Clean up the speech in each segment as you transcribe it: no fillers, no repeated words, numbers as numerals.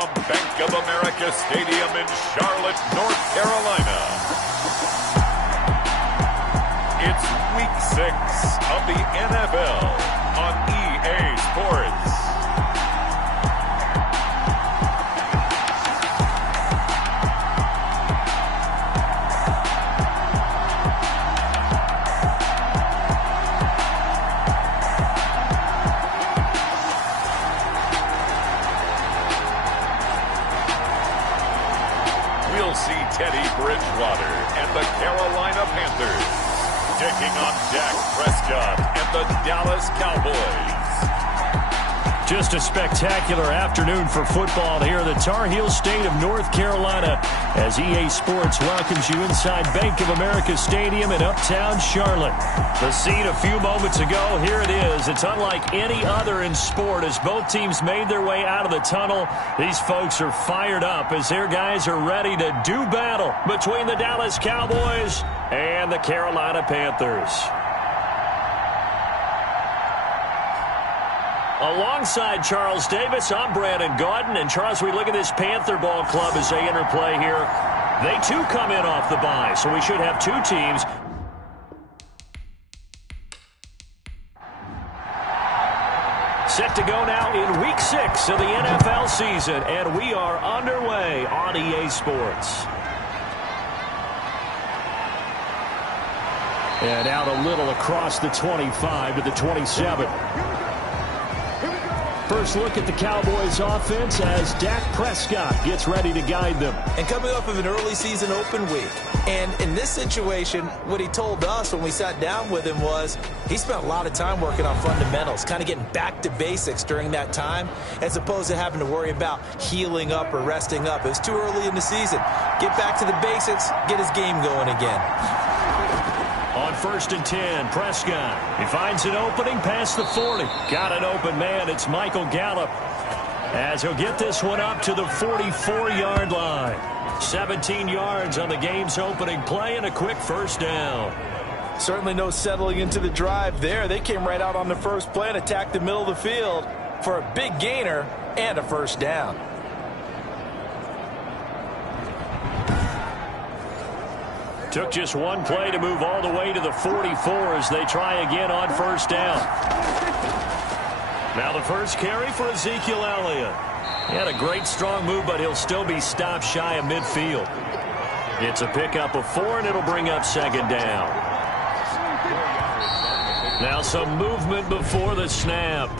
from Bank of America Stadium in Charlotte, North Carolina. It's Week 6 of the NFL on EA Sports. We'll see Teddy Bridgewater and the Carolina Panthers taking on Dak Prescott and the Dallas Cowboys. Just a spectacular afternoon for football here in the Tar Heel state of North Carolina as EA Sports welcomes you inside Bank of America Stadium in uptown Charlotte. The scene a few moments ago, here it is. It's unlike any other in sport as both teams made their way out of the tunnel. These folks are fired up as their guys are ready to do battle between the Dallas Cowboys and the Carolina Panthers. Alongside Charles Davis, I'm Brandon Gaudin. And Charles, we look at this Panther ball club as they interplay here. They too come in off the bye, so we should have two teams. Set to go now in Week 6 of the NFL season, and we are underway on EA Sports. And out a little across the 25 to the 27. First look at the Cowboys offense as Dak Prescott gets ready to guide them. And coming off of an early season open week. And in this situation, what he told us when we sat down with him was he spent a lot of time working on fundamentals, kind of getting back to basics during that time, as opposed to having to worry about healing up or resting up. It was too early in the season. Get back to the basics, get his game going again. On 1st and 10, Prescott. He finds an opening past the 40. Got an open man. It's Michael Gallup as he'll get this one up to the 44-yard line. 17 yards on the game's opening play and a quick first down. Certainly no settling into the drive there. They came right out on the first play and attacked the middle of the field for a big gainer and a first down. Took just one play to move all the way to the 44 as they try again on first down. Now the first carry for Ezekiel Elliott. He had a great strong move, but he'll still be stopped shy of midfield. It's a pickup of 4, and it'll bring up second down. Now some movement before the snap.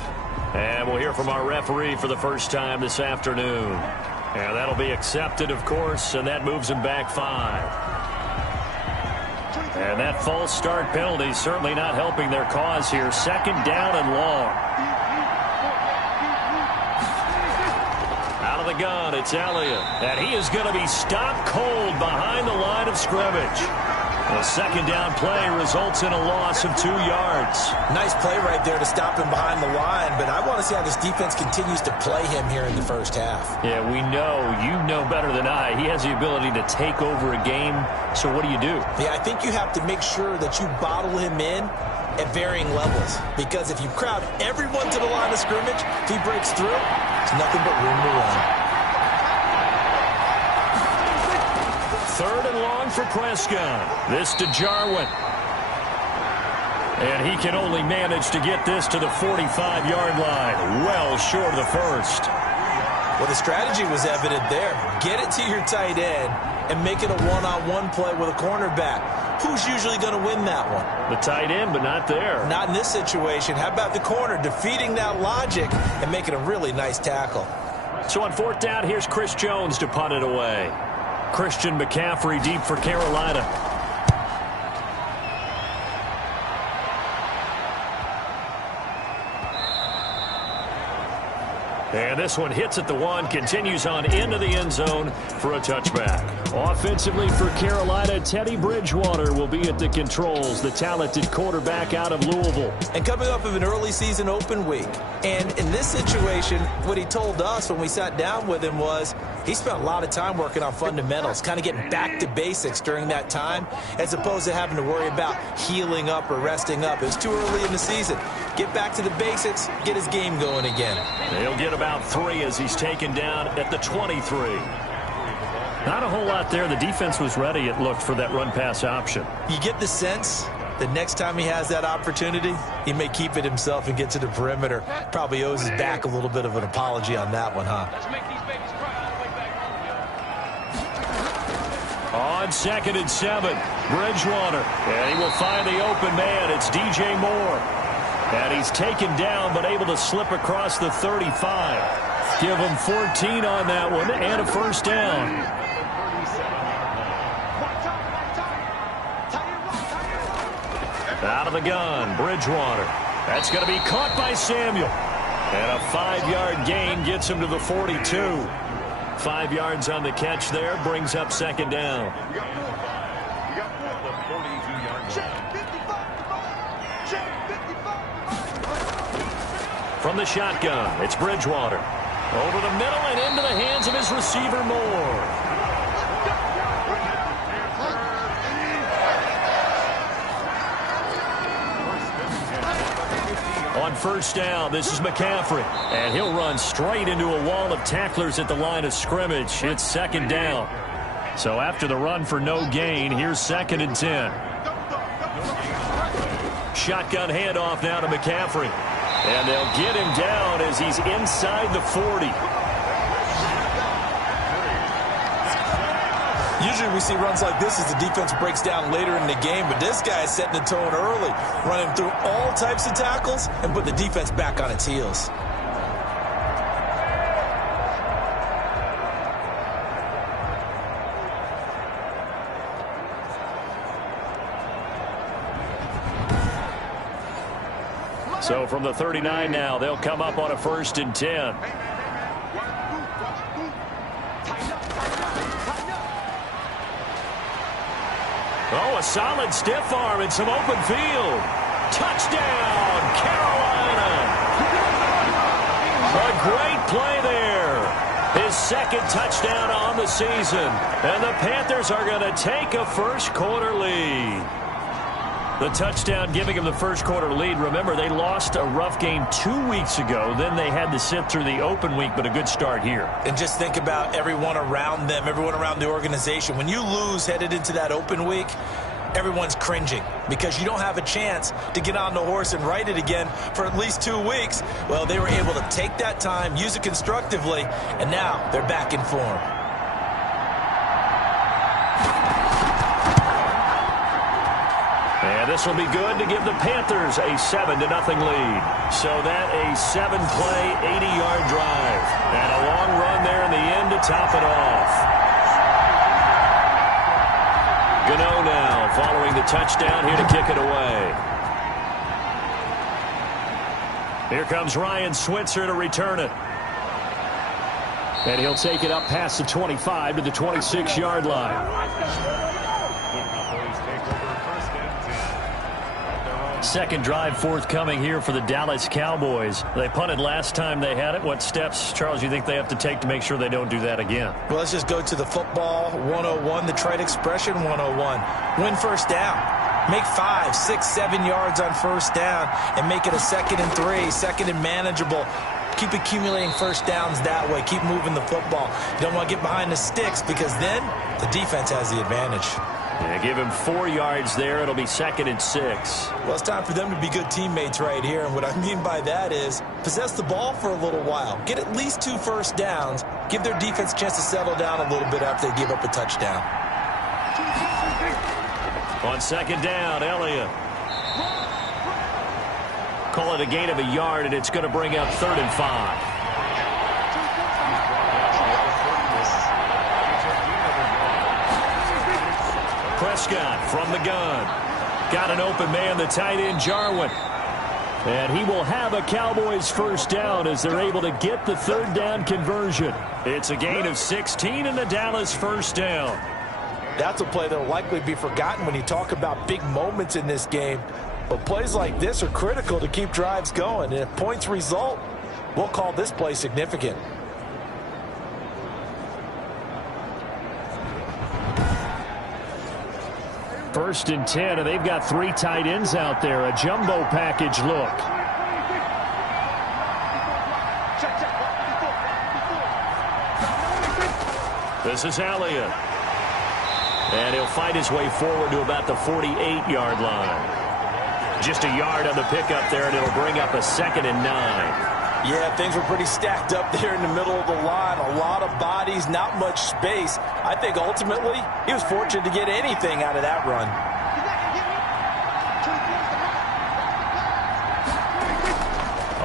And we'll hear from our referee for the first time this afternoon. And that'll be accepted, of course, and that moves him back 5. And that false start penalty certainly not helping their cause here. Second down and long. Out of the gun, it's Elliott. And he is going to be stopped cold behind the line of scrimmage. A second down play results in a loss of 2 yards. Nice play right there to stop him behind the line, but I want to see how this defense continues to play him here in the first half. Yeah, we know. You know better than I. He has the ability to take over a game, so what do you do? Yeah, I think you have to make sure that you bottle him in at varying levels, because if you crowd everyone to the line of scrimmage, if he breaks through, there's nothing but room to run. Third and long for Prescott. This to Jarwin. And he can only manage to get this to the 45-yard line. Well short of the first. Well, the strategy was evident there. Get it to your tight end and make it a one-on-one play with a cornerback. Who's usually going to win that one? The tight end, but not there. Not in this situation. How about the corner defeating that logic and making a really nice tackle? So on 4th down, here's Chris Jones to punt it away. Christian McCaffrey deep for Carolina. And this one hits at the 1, continues on into the end zone for a touchback. Offensively for Carolina, Teddy Bridgewater will be at the controls, the talented quarterback out of Louisville. And coming off of an early season open week. And in this situation, what he told us when we sat down with him was he spent a lot of time working on fundamentals, kind of getting back to basics during that time, as opposed to having to worry about healing up or resting up. It was too early in the season. Get back to the basics, get his game going again. He'll get about 3 as he's taken down at the 23. Not a whole lot there. The defense was ready, it looked, for that run-pass option. You get the sense that next time he has that opportunity, he may keep it himself and get to the perimeter. Probably owes his back a little bit of an apology on that one, huh? On 2nd and 7, Bridgewater. And he will find the open man. It's DJ Moore. And he's taken down but able to slip across the 35. Give him 14 on that one and a first down. Out of the gun, Bridgewater. That's going to be caught by Samuel. And a 5-yard gain gets him to the 42. 5 yards on the catch there, brings up 2nd down. From the shotgun, it's Bridgewater. Over the middle and into the hands of his receiver, Moore. On first down, this is McCaffrey. And he'll run straight into a wall of tacklers at the line of scrimmage. It's 2nd down. So after the run for no gain, here's 2nd and 10. Shotgun handoff now to McCaffrey. And they'll get him down as he's inside the 40. Usually we see runs like this as the defense breaks down later in the game, but this guy is setting the tone early, running through all types of tackles and put the defense back on its heels. So from the 39 now, they'll come up on a 1st and 10. Oh, a solid stiff arm and some open field. Touchdown, Carolina. A great play there. His 2nd touchdown on the season. And the Panthers are going to take a first-quarter lead. The touchdown giving him the first-quarter lead. Remember, they lost a rough game 2 weeks ago. Then they had to sit through the open week, but a good start here. And just think about everyone around them, everyone around the organization. When you lose headed into that open week, everyone's cringing because you don't have a chance to get on the horse and ride it again for at least 2 weeks. Well, they were able to take that time, use it constructively, and now they're back in form. And this will be good to give the Panthers a 7-0 lead. So that a 7-play, 80-yard drive. And a long run there in the end to top it off. Gano now following the touchdown here to kick it away. Here comes Ryan Switzer to return it. And he'll take it up past the 25 to the 26-yard line. Second drive forthcoming here for the Dallas Cowboys. They punted last time they had it. What steps, Charles, you think they have to take to make sure they don't do that again? Well, let's just go to the football 101, the trite expression 101. Win first down. Make 5, 6, 7 yards on first down and make it a 2nd and 3, 2nd and manageable. Keep accumulating first downs that way. Keep moving the football. You don't want to get behind the sticks because then the defense has the advantage. Yeah, give him 4 yards there. It'll be 2nd and 6. Well, it's time for them to be good teammates right here. And what I mean by that is possess the ball for a little while. Get at least 2 first downs. Give their defense a chance to settle down a little bit after they give up a touchdown. On 2nd down, Elliott. Call it a gain of a yard, and it's going to bring up 3rd and 5. Prescott from the gun. Got an open man, the tight end, Jarwin. And he will have a Cowboys first down as they're able to get the 3rd down conversion. It's a gain of 16 and the Dallas first down. That's a play that will likely be forgotten when you talk about big moments in this game. But plays like this are critical to keep drives going. And if points result, we'll call this play significant. 1st and 10, and they've got 3 tight ends out there. A jumbo package look. This is Elliott. And he'll fight his way forward to about the 48-yard line. Just a yard on the pickup there, and it'll bring up a 2nd and 9. Yeah, things were pretty stacked up there in the middle of the line. A lot of bodies, not much space. I think ultimately he was fortunate to get anything out of that run.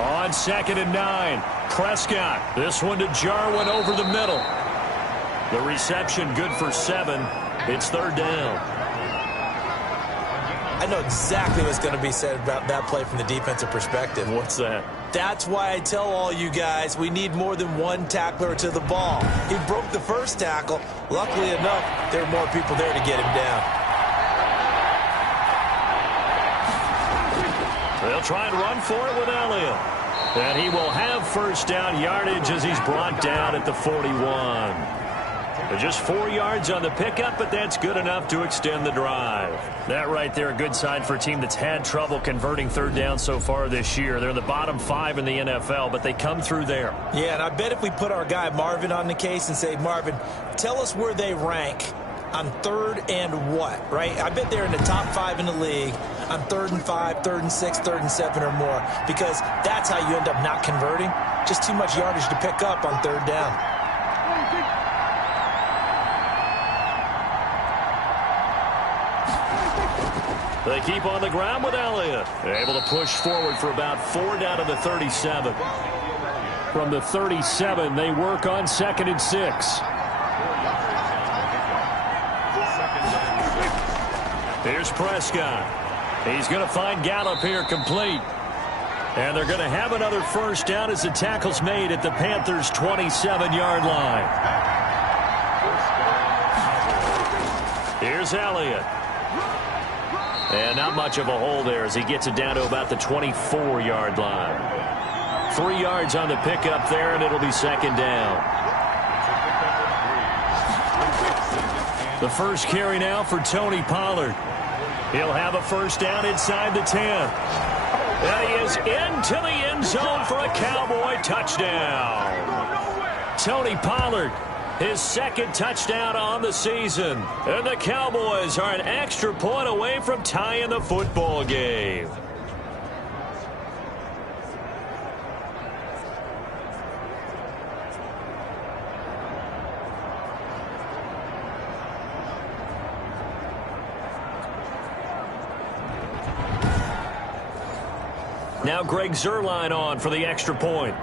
On 2nd and 9, Prescott. This one to Jarwin over the middle. The reception good for 7. It's 3rd down. I know exactly what's going to be said about that play from the defensive perspective. What's that? That's why I tell all you guys we need more than one tackler to the ball. He broke the first tackle. Luckily enough, there were more people there to get him down. They'll try and run for it with Elliott. And he will have 1st down yardage as he's brought down at the 41. But just 4 yards on the pickup, but that's good enough to extend the drive. That right there, a good sign for a team that's had trouble converting 3rd down so far this year. They're in the bottom 5 in the NFL, but they come through there. Yeah, and I bet if we put our guy Marvin on the case and say, Marvin, tell us where they rank on 3rd and what, right? I bet they're in the top 5 in the league on 3rd and 5, 3rd and 6, 3rd and 7 or more, because that's how you end up not converting. Just too much yardage to pick up on 3rd down. They keep on the ground with Elliott. They're able to push forward for about 4 down to the 37. From the 37, they work on 2nd and 6. Here's Prescott. He's going to find Gallup here complete. And they're going to have another 1st down as the tackle's made at the Panthers' 27-yard line. Here's Elliott. And not much of a hole there as he gets it down to about the 24-yard line. 3 yards on the pickup there, and it'll be 2nd down. The first carry now for Tony Pollard. He'll have a 1st down inside the 10. And he is into the end zone for a Cowboy touchdown. Tony Pollard, his 2nd touchdown on the season. And the Cowboys are an extra point away from tying the football game. Now Greg Zuerlein on for the extra point.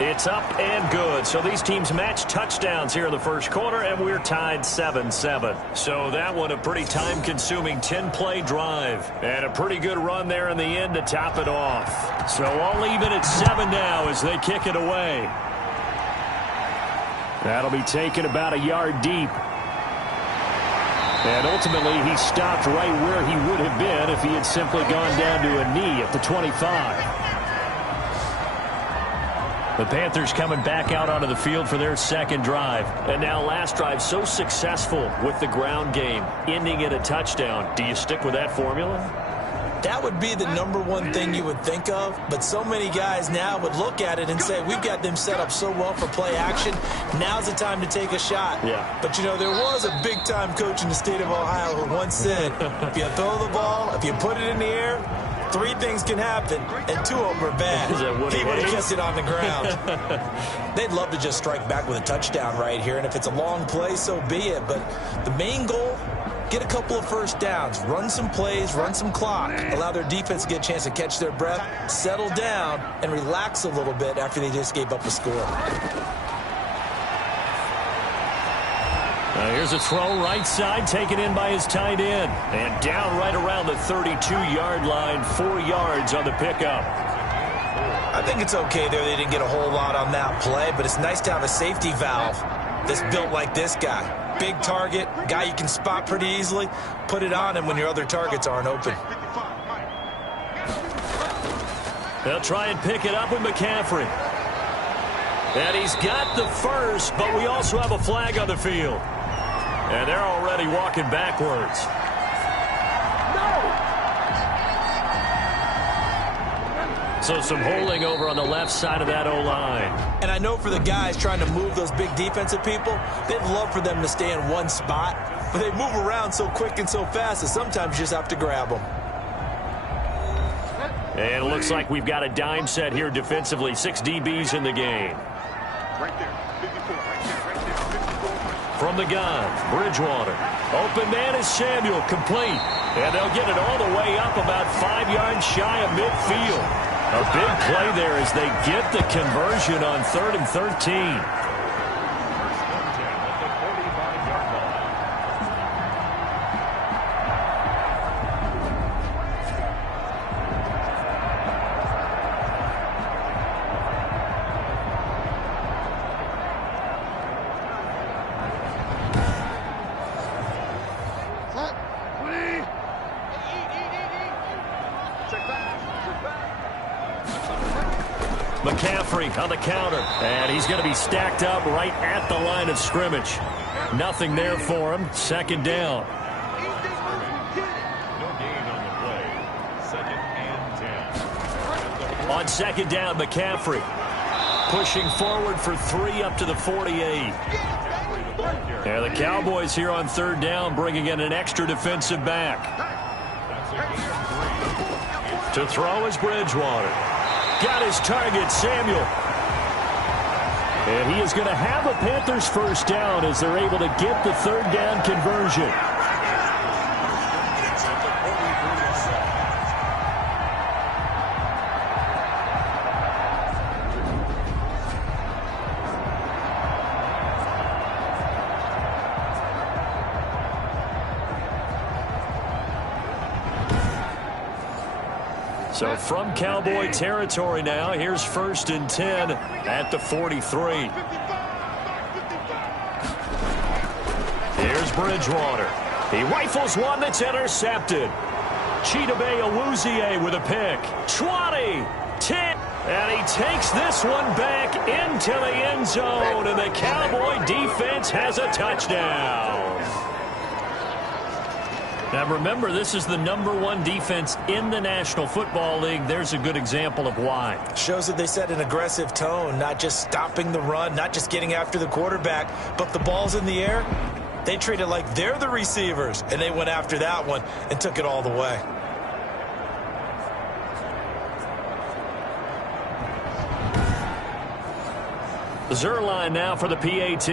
It's up and good. So these teams match touchdowns here in the first quarter, and we're tied 7-7. So that one a pretty time-consuming 10-play drive. And a pretty good run there in the end to top it off. So all even at 7 now as they kick it away. That'll be taken about a yard deep. And ultimately, he stopped right where he would have been if he had simply gone down to a knee at the 25. The Panthers coming back out onto the field for their 2nd drive. And now last drive so successful with the ground game, ending in a touchdown. Do you stick with that formula? That would be the #1 thing you would think of, but so many guys now would look at it and say, we've got them set up so well for play action, now's the time to take a shot. Yeah. But, you know, there was a big-time coach in the state of Ohio who once said, if you throw the ball, if you put it in the air, 3 things can happen, and 2 of them are bad. He would have kept it on the ground. They'd love to just strike back with a touchdown right here, and if it's a long play, so be it. But the main goal, get a couple of 1st downs, run some plays, run some clock, allow their defense to get a chance to catch their breath, settle down, and relax a little bit after they just gave up a score. Here's a throw right side, taken in by his tight end. And down right around the 32-yard line, 4 yards on the pickup. I think it's okay there. They didn't get a whole lot on that play, but it's nice to have a safety valve that's built like this guy. Big target, guy you can spot pretty easily. Put it on him when your other targets aren't open. They'll try and pick it up with McCaffrey. And he's got the first, but we also have a flag on the field. And they're already walking backwards. So some holding over on the left side of that O-line. And I know for the guys trying to move those big defensive people, they'd love for them to stay in one spot. But they move around so quick and so fast that sometimes you just have to grab them. And it looks like we've got a dime set here defensively. 6 DBs in the game. Right there. 54. Right there. From the gun, Bridgewater. Open man is Samuel, complete. And they'll get it all the way up about 5 yards shy of midfield. A big play there as they get the conversion on 3rd and 13. McCaffrey on the counter, and he's going to be stacked up right at the line of scrimmage. Nothing there for him. 2nd down. No gain on the play. 2nd and 10. On 2nd down, McCaffrey pushing forward for 3 up to the 48. And the Cowboys here on 3rd down bringing in an extra defensive back. To throw is Bridgewater. Got his target, Samuel. And he is going to have a Panthers 1st down as they're able to get the 3rd down conversion. So from Cowboy territory now, here's 1st and 10 at the 43. Here's Bridgewater. He rifles one that's intercepted. Chidobe Awuzie with a pick. 20, 10, and he takes this one back into the end zone, and the Cowboy defense has a touchdown. Now remember, this is the #1 defense in the National Football League. There's a good example of why. Shows that they set an aggressive tone, not just stopping the run, not just getting after the quarterback, but the ball's in the air. They treat it like they're the receivers, and they went after that one and took it all the way. Zerline now for the PAT.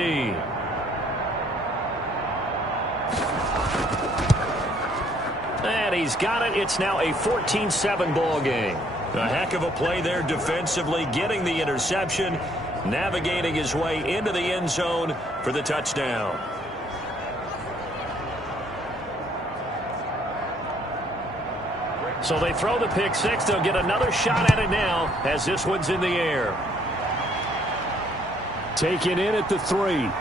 And he's got it. It's now a 14-7 ball game. A heck of a play there defensively, getting the interception, navigating his way into the end zone for the touchdown. So they throw the pick six. They'll get another shot at it now as this one's in the air. Taken in at the 3.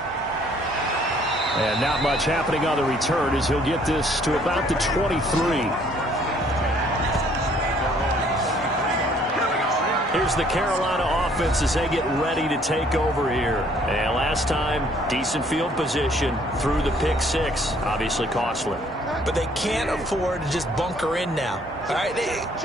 And not much happening on the return as he'll get this to about the 23. Here's the Carolina offense as they get ready to take over here. And last time, decent field position through the pick six. Obviously costly. But they can't afford to just bunker in now. All right,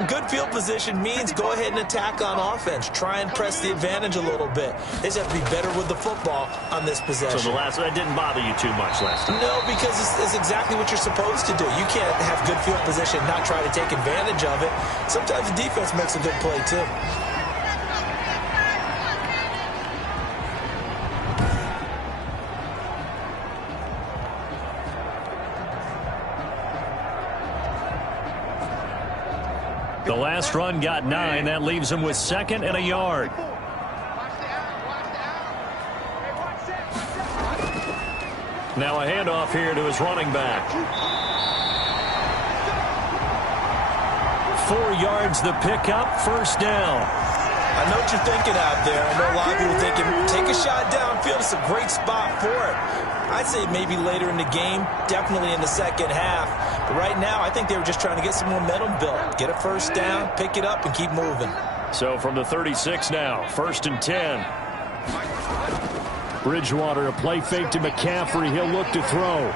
good field position means go ahead and attack on offense. Try and press the advantage a little bit. They just have to be better with the football on this possession. So that didn't bother you too much last time? No, because it's exactly what you're supposed to do. You can't have good field position and not try to take advantage of it. Sometimes the defense makes a good play, too. The last run got 9. That leaves him with 2nd and a yard. Now a handoff here to his running back. 4 yards the pickup, 1st down. I know what you're thinking out there. I know a lot of people are thinking, take a shot downfield. It's a great spot for it. I'd say maybe later in the game, definitely in the second half. But right now, I think they were just trying to get some momentum built. Get a 1st down, pick it up, and keep moving. So from the 36 now, 1st and 10. Bridgewater, a play fake to McCaffrey. He'll look to throw.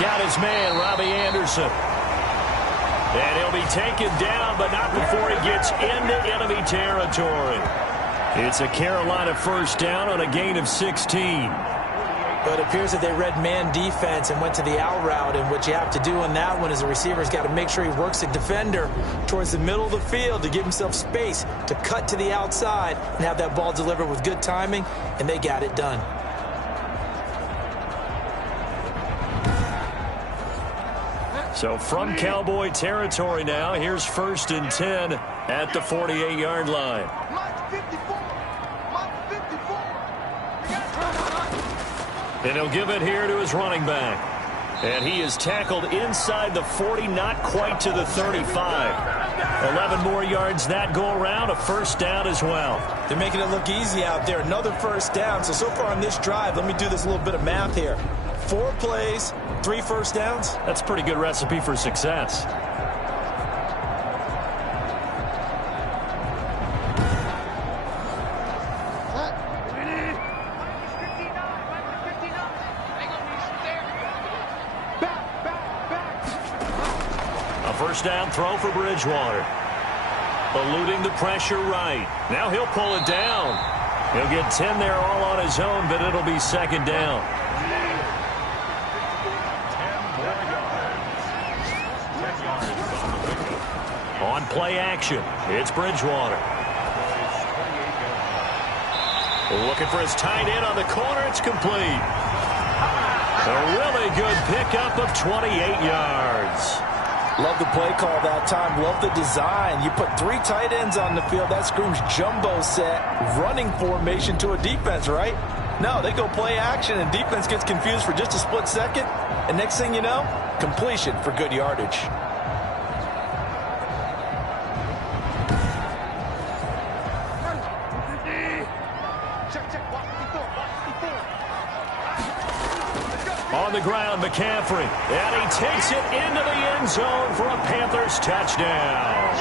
Got his man, Robbie Anderson. And he'll be taken down, but not before he gets into enemy territory. It's a Carolina first down on a gain of 16. But it appears that they read man defense and went to the out route, and what you have to do on that one is the receiver's got to make sure he works the defender towards the middle of the field to give himself space to cut to the outside and have that ball delivered with good timing, and they got it done. So from Cowboy territory now, here's 1st and 10 at the 48-yard line. And he'll give it here to his running back. And he is tackled inside the 40, not quite to the 35. 11 more yards that go around, a first down as well. They're making it look easy out there. Another first down. So far on this drive, let me do this little bit of math here. 4 plays, 3 first downs. That's a pretty good recipe for success. First down throw for Bridgewater. Eluding the pressure right. Now he'll pull it down. He'll get 10 there all on his own, but it'll be second down. On play action, it's Bridgewater. Looking for his tight end on the corner. It's complete. A really good pickup of 28 yards. Love the play call that time. Love the design. You put 3 tight ends on the field. That screams jumbo set, running formation to a defense, right? No, they go play action, and defense gets confused for just a split second. And next thing you know, completion for good yardage. On the ground, McCaffrey. And he takes it into the end zone for a Panthers touchdown.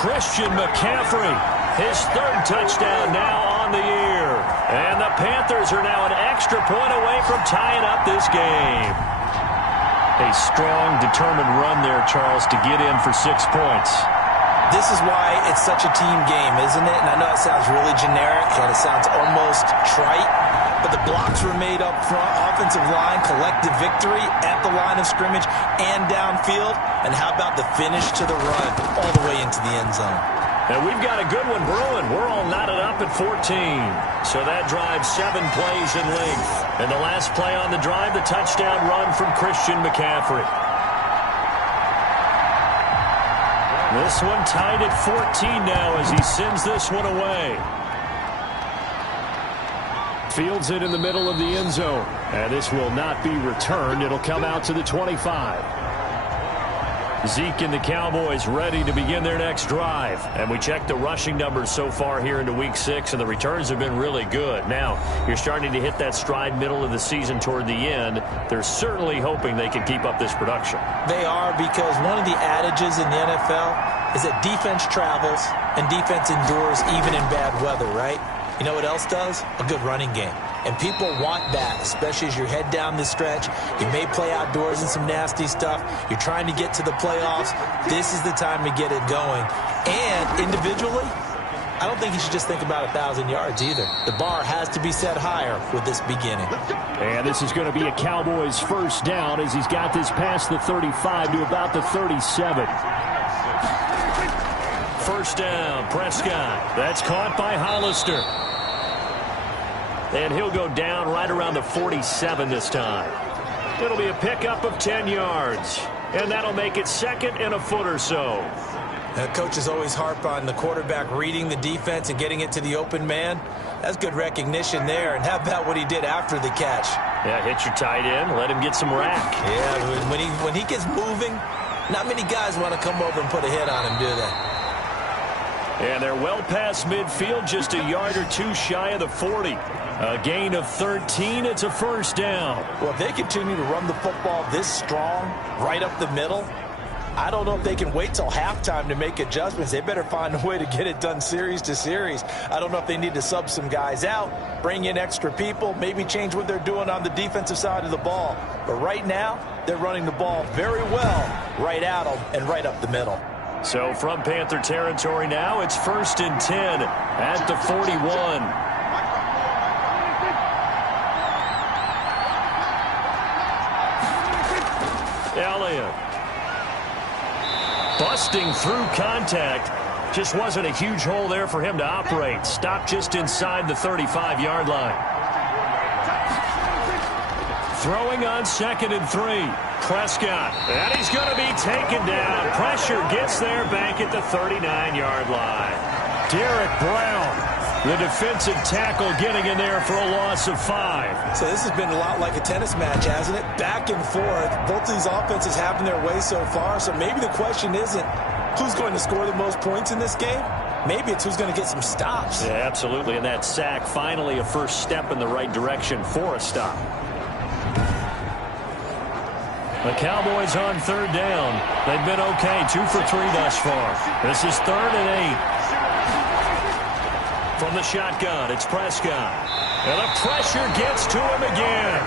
Christian McCaffrey, his 3rd touchdown now on the year. And the Panthers are now an extra point away from tying up this game. A strong, determined run there, Charles, to get in for 6 points. This is why it's such a team game, isn't it? And I know it sounds really generic and it sounds almost trite, but the blocks were made up front, offensive line, collective victory at the line of scrimmage and downfield. And how about the finish to the run all the way into the end zone? And we've got a good one brewing. We're all knotted up at 14. So that drives 7 plays in length. And the last play on the drive, the touchdown run from Christian McCaffrey. This one tied at 14 now as he sends this one away. Fields it in the middle of the end zone. And this will not be returned. It'll come out to the 25. Zeke and the Cowboys ready to begin their next drive. And we checked the rushing numbers so far here into Week 6, and the returns have been really good. Now, you're starting to hit that stride middle of the season toward the end. They're certainly hoping they can keep up this production. They are, because one of the adages in the NFL is that defense travels and defense endures even in bad weather, right? You know what else does? A good running game. And people want that, especially as you head down the stretch. You may play outdoors in some nasty stuff. You're trying to get to the playoffs. This is the time to get it going. And individually, I don't think you should just think about 1,000 yards either. The bar has to be set higher with this beginning. And this is going to be a Cowboys first down as he's got this past the 35 to about the 37. First down, Prescott. That's caught by Hollister. And he'll go down right around the 47 this time. It'll be a pickup of 10 yards. And that'll make it 2nd and a foot or so. Coaches always harp on the quarterback reading the defense and getting it to the open man. That's good recognition there. And how about what he did after the catch? Yeah, hit your tight end, let him get some rack. Yeah, when he gets moving, not many guys want to come over and put a hit on him, do they? And they're well past midfield, just a yard or 2 shy of the 40. A gain of 13. It's a first down. Well, if they continue to run the football this strong, right up the middle, I don't know if they can wait till halftime to make adjustments. They better find a way to get it done series to series. I don't know if they need to sub some guys out, bring in extra people, maybe change what they're doing on the defensive side of the ball. But right now, they're running the ball very well right at them and right up the middle. So from Panther territory now, it's 1st and 10 at the 41. Elliott busting through contact. Just wasn't a huge hole there for him to operate. Stopped just inside the 35-yard line. Throwing on 2nd and 3. Prescott. And he's going to be taken down. Pressure gets there back at the 39-yard line. Derek Brown, the defensive tackle, getting in there for a loss of 5. So this has been a lot like a tennis match, hasn't it? Back and forth. Both these offenses having their way so far. So maybe the question isn't who's going to score the most points in this game. Maybe it's who's going to get some stops. Yeah, absolutely. And that sack, finally a first step in the right direction for a stop. The Cowboys on 3rd down. They've been okay. 2 for 3 thus far. This is 3rd and 8. From the shotgun, it's Prescott. And the pressure gets to him again.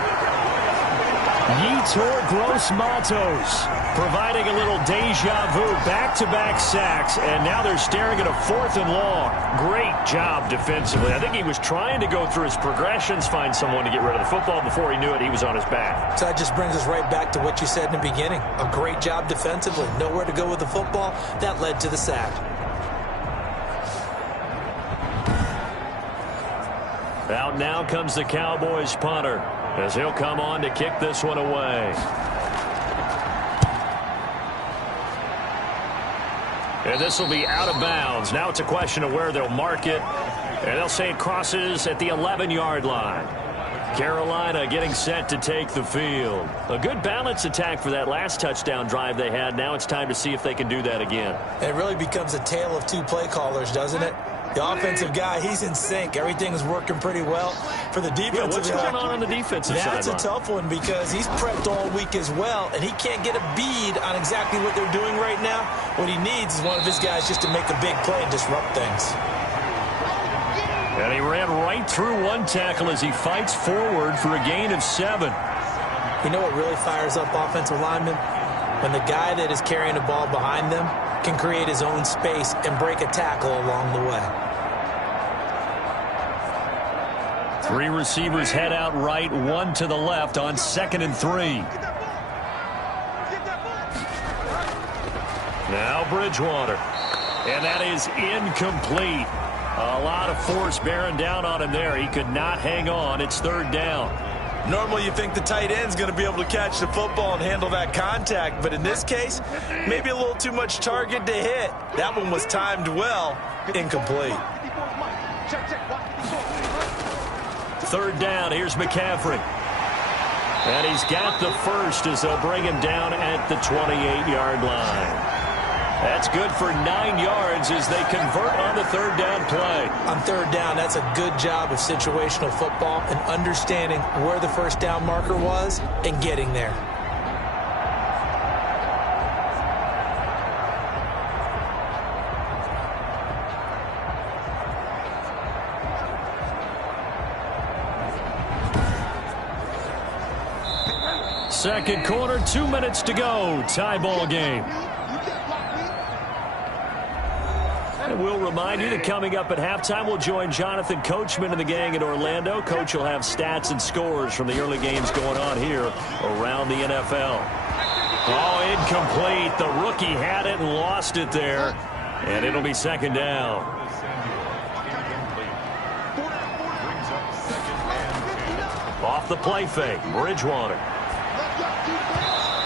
Yetur Gross-Matos providing a little deja vu. Back-to-back sacks, and now they're staring at a 4th and long. Great job defensively. I think he was trying to go through his progressions, find someone to get rid of the football. Before he knew it, he was on his back. So that just brings us right back to what you said in the beginning. A great job defensively. Nowhere to go with the football. That led to the sack. Out now comes the Cowboys punter, as he'll come on to kick this one away. And this will be out of bounds. Now it's a question of where they'll mark it. And they'll say it crosses at the 11-yard line. Carolina getting set to take the field. A good balance attack for that last touchdown drive they had. Now it's time to see if they can do that again. It really becomes a tale of two play callers, doesn't it? The offensive guy, he's in sync. Everything is working pretty well. For the defensive what's going on the defensive side? That's a tough one because he's prepped all week as well, and he can't get a bead on exactly what they're doing right now. What he needs is one of his guys just to make a big play and disrupt things. And he ran right through one tackle as he fights forward for a gain of 7. You know what really fires up offensive linemen? When the guy that is carrying the ball behind them can create his own space and break a tackle along the way. 3 receivers head out right, 1 to the left on 2nd and 3. Now Bridgewater. And that is incomplete. A lot of force bearing down on him there. He could not hang on. It's 3rd down. Normally you think the tight end's going to be able to catch the football and handle that contact, but in this case, maybe a little too much target to hit. That one was timed well, incomplete. 3rd down, here's McCaffrey. And he's got the first as they'll bring him down at the 28-yard line. That's good for 9 yards as they convert on the 3rd down play. On 3rd down, that's a good job of situational football and understanding where the first down marker was and getting there. Second quarter, 2 minutes to go. Tie ball game. And we'll remind you that coming up at halftime, we'll join Jonathan Coachman and the gang in Orlando. Coach will have stats and scores from the early games going on here around the NFL. Oh, incomplete. The rookie had it and lost it there. And it'll be 2nd down. Off the play fake, Bridgewater.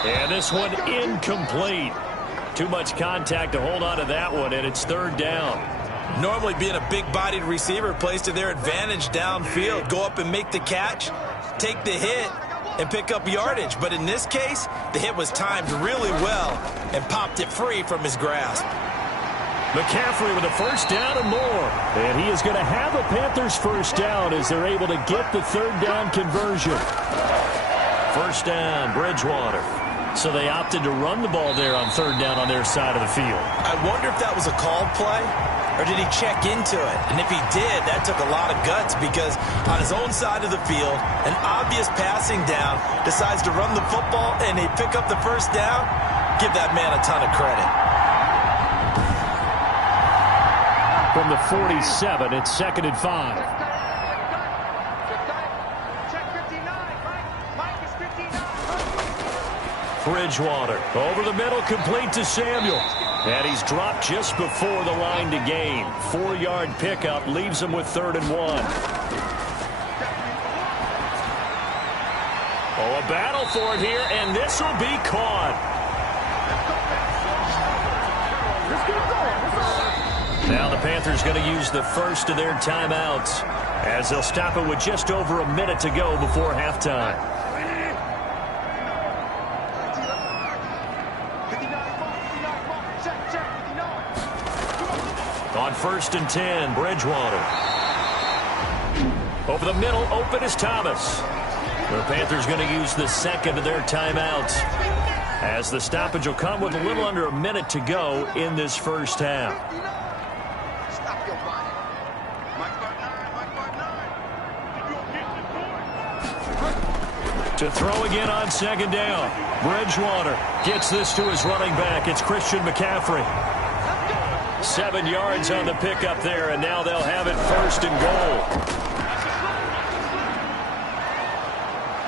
And this one incomplete. Too much contact to hold on to that one, and it's 3rd down. Normally being a big-bodied receiver plays to their advantage downfield. Go up and make the catch, take the hit, and pick up yardage. But in this case, the hit was timed really well and popped it free from his grasp. McCaffrey with a 1st down and more. And he is going to have a Panthers 1st down as they're able to get the 3rd down conversion. 1st down, Bridgewater. So they opted to run the ball there on third down on their side of the field. I wonder if that was a called play, or did he check into it? And if he did, that took a lot of guts, because on his own side of the field, an obvious passing down, decides to run the football, and they pick up the first down. Give that man a ton of credit. From the 47, it's 2nd and 5. Bridgewater over the middle, complete to Samuel. And he's dropped just before the line to gain. 4-yard pickup leaves him with 3rd and 1. Oh, a battle for it here, and this will be caught. Now the Panthers going to use the first of their timeouts, as they'll stop it with just over a minute to go before halftime. On 1st and 10, Bridgewater. Over the middle, open is Thomas. The Panthers going to use the second of their timeouts, as the stoppage will come with a little under a minute to go in this first half. To throw again on 2nd down. Bridgewater gets this to his running back. It's Christian McCaffrey. 7 yards on the pickup there, and now they'll have it 1st and goal.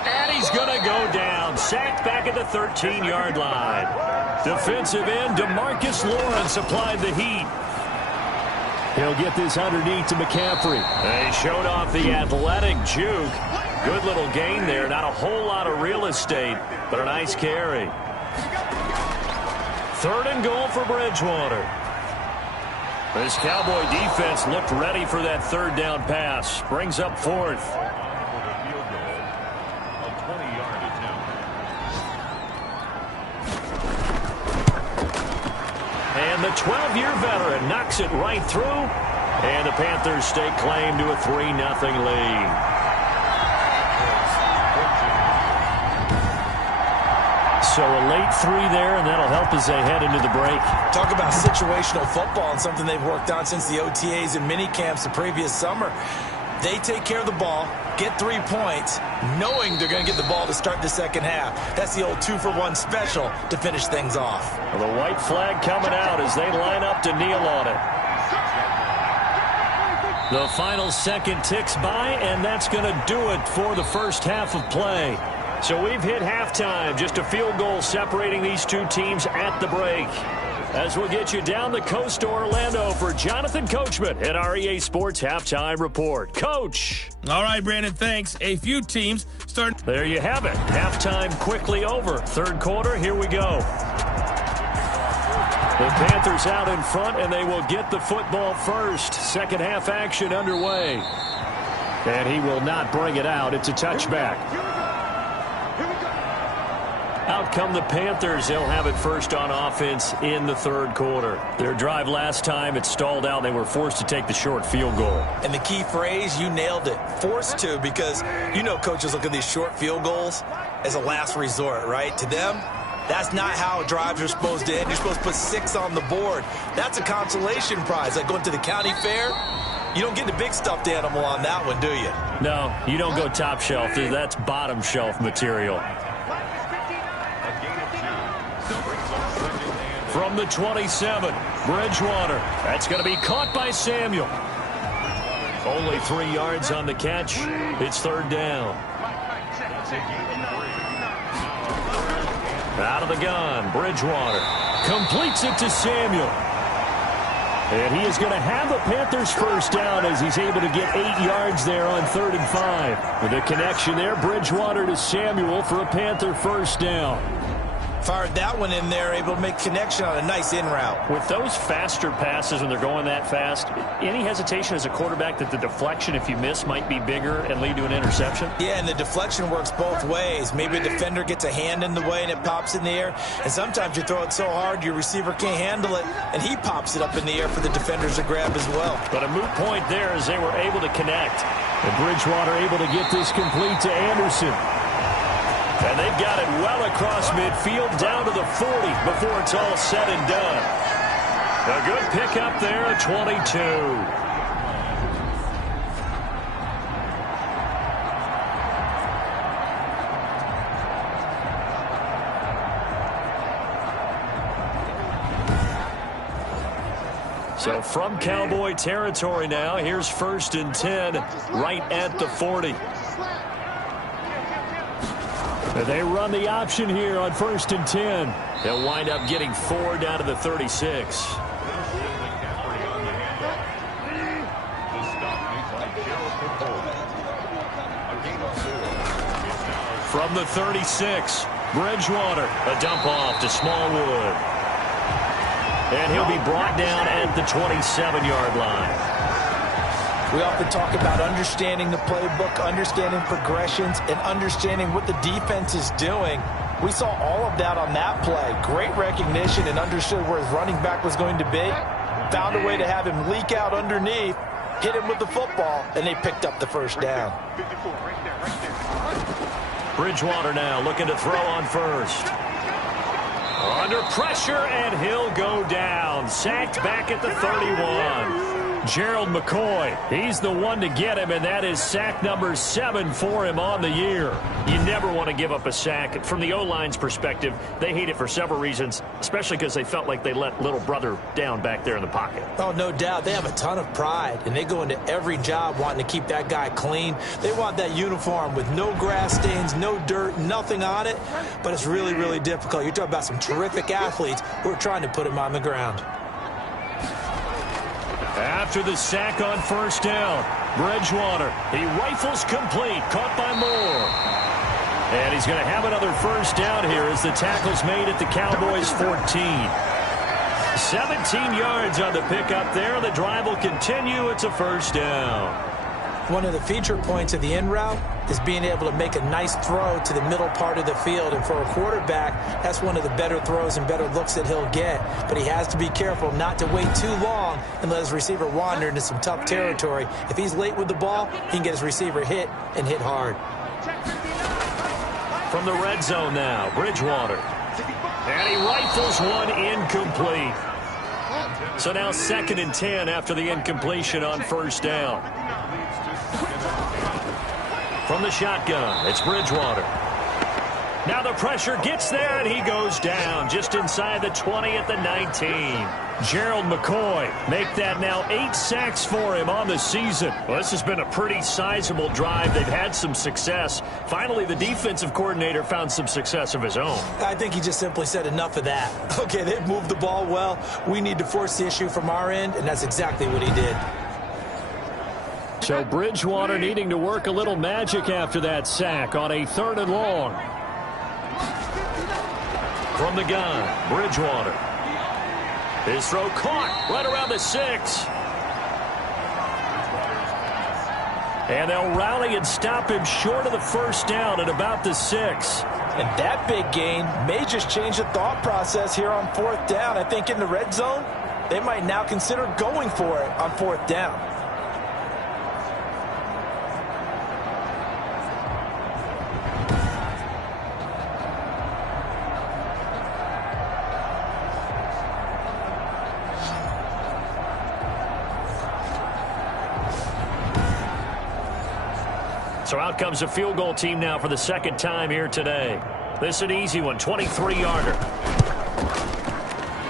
And he's going to go down. Sacked back at the 13-yard line. Defensive end DeMarcus Lawrence applied the heat. He'll get this underneath to McCaffrey. They showed off the athletic juke. Good little gain there. Not a whole lot of real estate, but a nice carry. 3rd and goal for Bridgewater. This Cowboy defense looked ready for that 3rd down pass. Brings up 4th. And the 12-year veteran knocks it right through. And the Panthers stake claim to a 3-0 lead. So a late 3 there, and that'll help as they head into the break. Talk about situational football, and something they've worked on since the OTAs and mini camps the previous summer. They take care of the ball, get 3 points, knowing they're going to get the ball to start the second half. That's the old 2-for-1 special to finish things off. Well, the white flag coming out as they line up to kneel on it. The final second ticks by, and that's going to do it for the first half of play. So we've hit halftime, just a field goal separating these two teams at the break. As we'll get you down the coast to Orlando for Jonathan Coachman at our EA Sports Halftime Report. Coach. All right, Brandon, thanks. A few teams start. There you have it. Halftime quickly over. 3rd quarter, here we go. The Panthers out in front, and they will get the football first. Second half action underway. And he will not bring it out. It's a touchback. Out come the Panthers. They'll have it first on offense in the 3rd quarter. Their drive last time, it stalled out. They were forced to take the short field goal. And the key phrase, you nailed it. Forced to, because you know coaches look at these short field goals as a last resort, right? To them, that's not how drives are supposed to end. You're supposed to put 6 on the board. That's a consolation prize. Like going to the county fair, you don't get the big stuffed animal on that one, do you? No, you don't go top shelf. That's bottom shelf material. From the 27, Bridgewater. That's going to be caught by Samuel. Only 3 yards on the catch. It's 3rd down. Out of the gun, Bridgewater completes it to Samuel. And he is going to have the Panthers first down as he's able to get 8 yards there on 3rd and 5. With a connection there, Bridgewater to Samuel for a Panther first down. Fired that one in there, able to make connection on a nice in route. With those faster passes when they're going that fast, any hesitation as a quarterback that the deflection, if you miss, might be bigger and lead to an interception? Yeah, and the deflection works both ways. Maybe a defender gets a hand in the way and it pops in the air. And sometimes you throw it so hard your receiver can't handle it, and he pops it up in the air for the defenders to grab as well. But a moot point there as they were able to connect. And Bridgewater able to get this complete to Anderson. And they've got it well across midfield down to the 40 before it's all said and done. A good pickup there at 22. So from Cowboy territory now, here's 1st and 10 right at the 40. They run the option here on 1st and 10. They'll wind up getting 4 down to the 36. From the 36, Bridgewater, a dump off to Smallwood. And he'll be brought down at the 27-yard line. We often talk about understanding the playbook, understanding progressions, and understanding what the defense is doing. We saw all of that on that play. Great recognition and understood where his running back was going to be. Found a way to have him leak out underneath, hit him with the football, and they picked up the first down. Bridgewater now looking to throw on first. Under pressure, and he'll go down. Sacked back at the 31. Gerald McCoy, he's the one to get him, and that is sack number 7 for him on the year. You never want to give up a sack. From the O-line's perspective, they hate it for several reasons, especially because they felt like they let little brother down back there in the pocket. Oh, no doubt. They have a ton of pride, and they go into every job wanting to keep that guy clean. They want that uniform with no grass stains, no dirt, nothing on it, but it's really, really difficult. You're talking about some terrific athletes who are trying to put him on the ground. After the sack on first down, Bridgewater, he rifles complete, caught by Moore. And he's going to have another first down here as the tackle's made at the Cowboys 14. 17 yards on the pickup there. The drive will continue. It's a first down. One of the feature points of the in route is being able to make a nice throw to the middle part of the field. And for a quarterback, that's one of the better throws and better looks that he'll get. But he has to be careful not to wait too long and let his receiver wander into some tough territory. If he's late with the ball, he can get his receiver hit and hit hard. From the red zone now, Bridgewater. And he rifles one incomplete. So now 2nd and 10 after the incompletion on first down. From the shotgun, it's Bridgewater. Now the pressure gets there, and he goes down just inside the 20 at the 19. Gerald McCoy make that now 8 sacks for him on the season. Well, this has been a pretty sizable drive. They've had some success. Finally, the defensive coordinator found some success of his own. I think he just simply said enough of that. Okay, they've moved the ball well. We need to force the issue from our end, and that's exactly what he did. So Bridgewater needing to work a little magic after that sack on a 3rd and long. From the gun, Bridgewater. His throw caught right around the 6. And they'll rally and stop him short of the first down at about the 6. And that big gain may just change the thought process here on 4th down. I think in the red zone, they might now consider going for it on 4th down. So out comes a field goal team now for the 2nd time here today. This is an easy one, 23-yarder.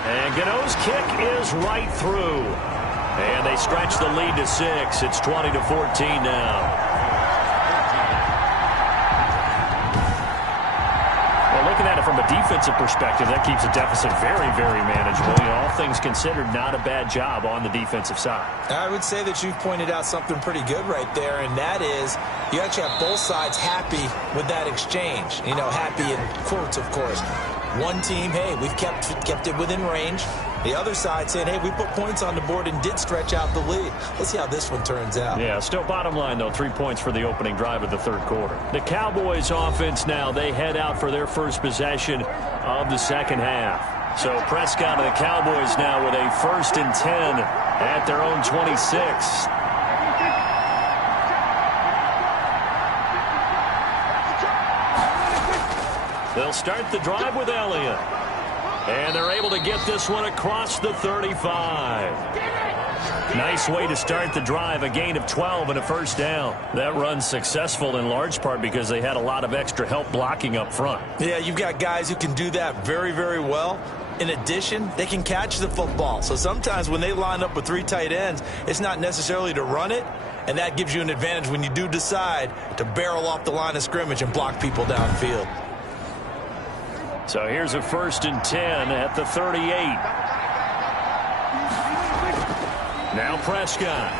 And Gano's kick is right through. And they stretch the lead to 6. It's 20-14 now. Well, looking at it from a defensive perspective, that keeps the deficit very, very manageable. You know, all things considered, not a bad job on the defensive side. I would say that you've pointed out something pretty good right there, and that is you actually have both sides happy with that exchange. You know, happy in quotes, of course. One team, hey, we've kept it within range. The other side saying, hey, we put points on the board and did stretch out the lead. Let's see how this one turns out. Yeah, still bottom line, though, 3 points for the opening drive of the 3rd quarter. The Cowboys offense now, they head out for their first possession of the 2nd half. So Prescott and the Cowboys now with a 1st and 10 at their own 26. They'll start the drive with Elliott. And they're able to get this one across the 35. Nice way to start the drive, a gain of 12 and a first down. That run's successful in large part because they had a lot of extra help blocking up front. Yeah, you've got guys who can do that very, very well. In addition, they can catch the football. So sometimes when they line up with 3 tight ends, it's not necessarily to run it, and that gives you an advantage when you do decide to barrel off the line of scrimmage and block people downfield. So here's a 1st and 10 at the 38. Now Prescott.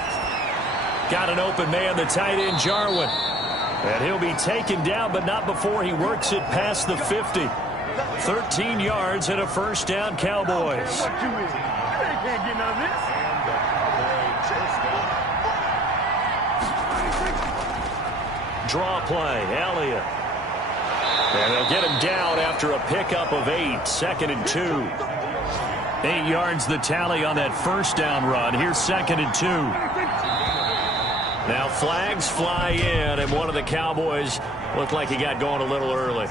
Got an open man, the tight end, Jarwin. And he'll be taken down, but not before he works it past the 50. 13 yards and a first down, Cowboys. Draw play, Elliott. And they'll get him down after a pickup of 8, 2nd and 2. 8 yards the tally on that first down run. Here's 2nd and 2. Now flags fly in, and one of the Cowboys looked like he got going a little early.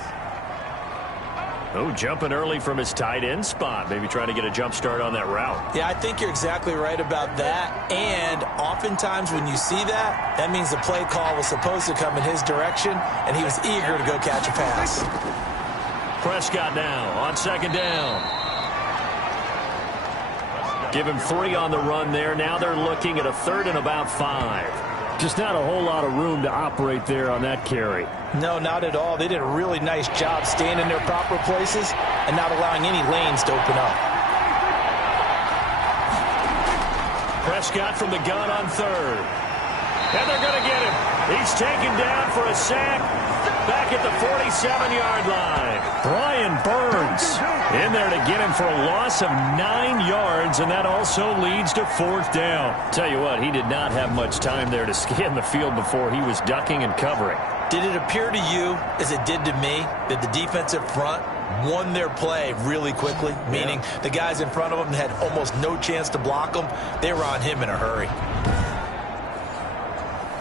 Oh, jumping early from his tight end spot. Maybe trying to get a jump start on that route. Yeah, I think you're exactly right about that. And oftentimes when you see that, that means the play call was supposed to come in his direction, and he was eager to go catch a pass. Prescott now on 2nd down. Give him 3 on the run there. Now they're looking at a 3rd and about 5. Just not a whole lot of room to operate there on that carry. No, not at all. They did a really nice job staying in their proper places and not allowing any lanes to open up. Prescott from the gun on 3rd. And they're going to get him. He's taken down for a sack back at the 47-yard line. Brian Burns in there to get him for a loss of 9 yards, and that also leads to 4th down. Tell you what, he did not have much time there to scan the field before he was ducking and covering. Did it appear to you, as it did to me, that the defensive front won their play really quickly? Meaning the guys in front of them had almost no chance to block them. They were on him in a hurry.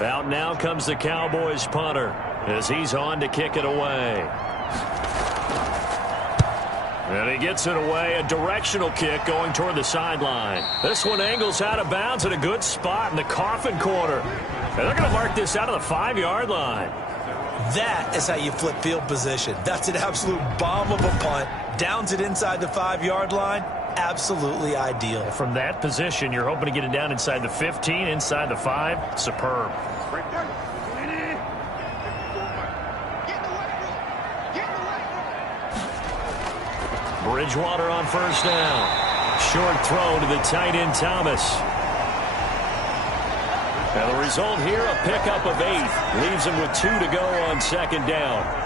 Out now comes the Cowboys punter as he's on to kick it away. And he gets it away, a directional kick going toward the sideline. This one angles out of bounds at a good spot in the coffin corner. And they're going to mark this out of the 5-yard line. That is how you flip field position. That's an absolute bomb of a punt. Downs it inside the 5-yard line. Absolutely ideal. From that position, you're hoping to get it down inside the 15, inside the 5. Superb. Bridgewater on 1st down. Short throw to the tight end, Thomas. And the result here, a pickup of 8. Leaves him with 2 to go on 2nd down.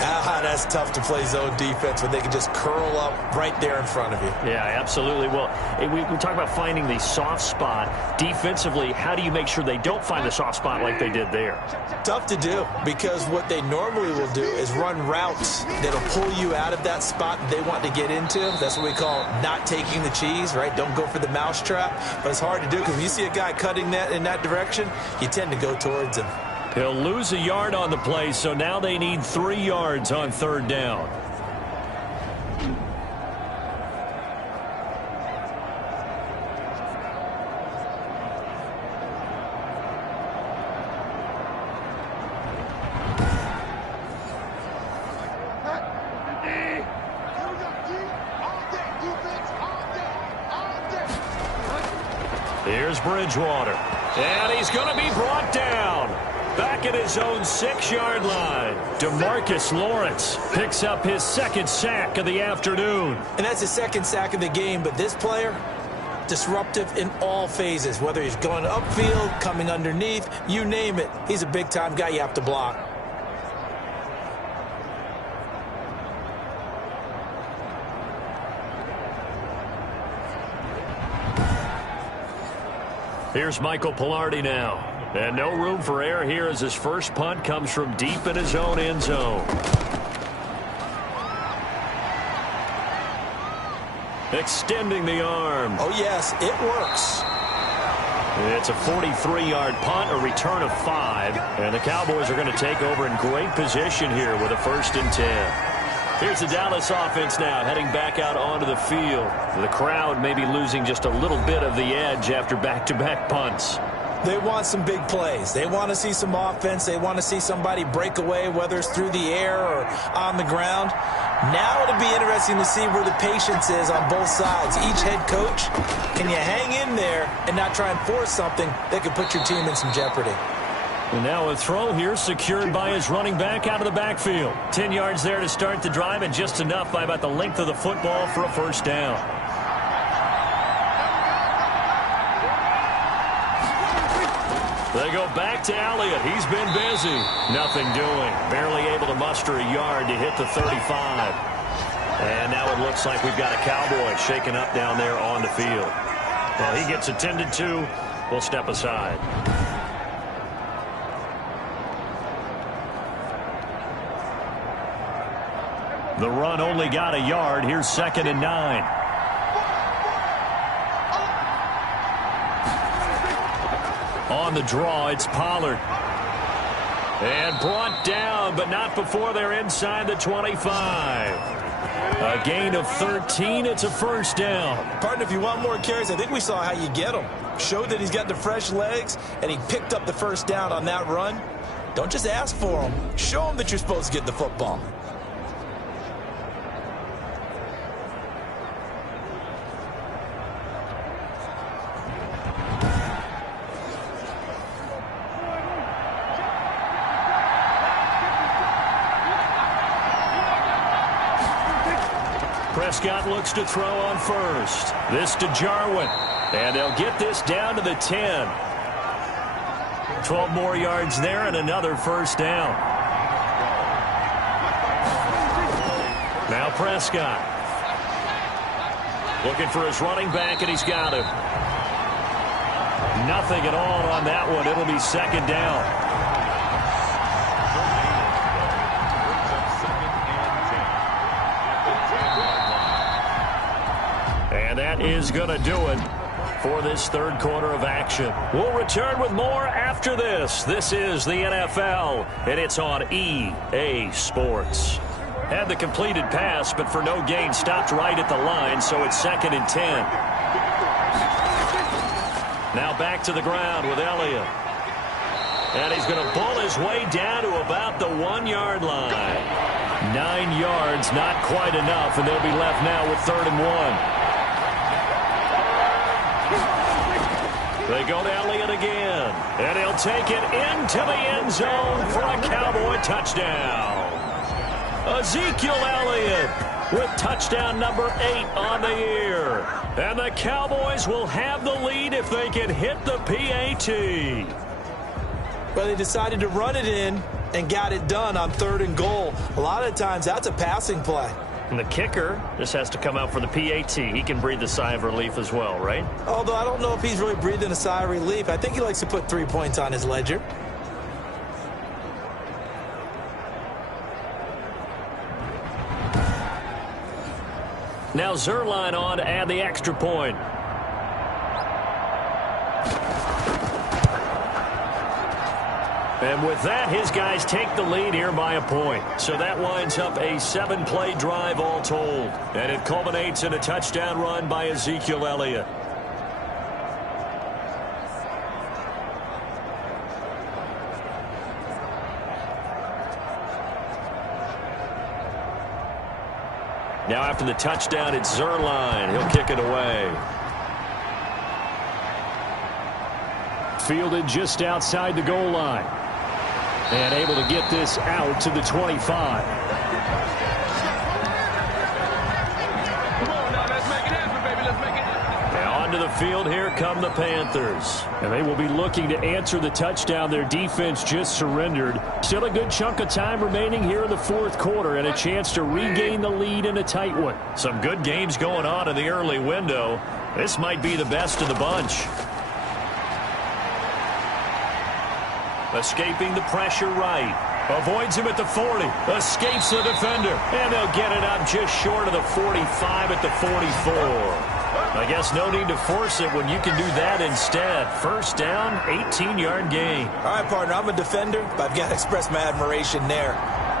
That's tough to play zone defense when they can just curl up right there in front of you. Yeah, absolutely. Well, we talk about finding the soft spot. Defensively, how do you make sure they don't find the soft spot like they did there? Tough to do, because what they normally will do is run routes that'll pull you out of that spot they want to get into. That's what we call not taking the cheese, right? Don't go for the mousetrap. But it's hard to do because when you see a guy cutting that in that direction, you tend to go towards him. He'll lose a yard on the play, so now they need 3 yards on 3rd down. Here's Bridgewater, and he's going to be brought down. Back at his own 6-yard line. DeMarcus Lawrence picks up his 2nd sack of the afternoon. And that's his 2nd sack of the game, but this player, disruptive in all phases, whether he's going upfield, coming underneath, you name it. He's a big-time guy you have to block. Here's Michael Pilardi now. And no room for error here as his first punt comes from deep in his own end zone. Extending the arm. Oh, yes, it works. It's a 43-yard punt, a return of 5. And the Cowboys are going to take over in great position here with a 1st and 10. Here's the Dallas offense now heading back out onto the field. The crowd may be losing just a little bit of the edge after back-to-back punts. They want some big plays. They want to see some offense. They want to see somebody break away, whether it's through the air or on the ground. Now it'll be interesting to see where the patience is on both sides. Each head coach, can you hang in there and not try and force something that could put your team in some jeopardy? And now a throw here secured by his running back out of the backfield. 10 yards there to start the drive, and just enough by about the length of the football for a first down. They go back to Elliott. He's been busy. Nothing doing. Barely able to muster a yard to hit the 35. And now it looks like we've got a Cowboy shaken up down there on the field. Well, he gets attended to. We'll step aside. The run only got a yard. Here's 2nd and 9. On the draw, it's Pollard. And brought down, but not before they're inside the 25. A gain of 13. It's a first down. Partner, if you want more carries, I think we saw how you get them. Showed that he's got the fresh legs, and he picked up the first down on that run. Don't just ask for them. Show them that you're supposed to get the football. Prescott looks to throw on first. This to Jarwin. And they'll get this down to the 10. 12 more yards there and another first down. Now Prescott. Looking for his running back, and he's got him. Nothing at all on that one. It'll be 2nd down. And that is going to do it for this third quarter of action. We'll return with more after this. This is the NFL, and it's on EA Sports. Had the completed pass, but for no gain, stopped right at the line, so it's 2nd and 10. Now back to the ground with Elliott. And he's going to pull his way down to about the 1-yard line. 9 yards, not quite enough, and they'll be left now with 3rd and 1. They go to Elliott again, and he'll take it into the end zone for a Cowboy touchdown. Ezekiel Elliott with touchdown number 8 on the year. And the Cowboys will have the lead if they can hit the PAT. But they decided to run it in and got it done on 3rd and goal. A lot of times that's a passing play. And the kicker just has to come out for the PAT. He can breathe a sigh of relief as well, right? Although I don't know if he's really breathing a sigh of relief. I think he likes to put 3 points on his ledger. Now Zerline on to add the extra point. And with that, his guys take the lead here by a point. So that winds up a 7-play drive all told. And it culminates in a touchdown run by Ezekiel Elliott. Now after the touchdown, it's Zerline. He'll kick it away. Fielded just outside the goal line. And able to get this out to the 25. Come on now, let's make it happen, baby. Let's make it happen. Now onto the field, here come the Panthers. And they will be looking to answer the touchdown their defense just surrendered. Still a good chunk of time remaining here in the fourth quarter and a chance to regain the lead in a tight one. Some good games going on in the early window. This might be the best of the bunch. Escaping the pressure right. Avoids him at the 40. Escapes the defender. And they'll get it up just short of the 45 at the 44. I guess no need to force it when you can do that instead. First down, 18-yard gain. All right, partner, I'm a defender, but I've got to express my admiration there.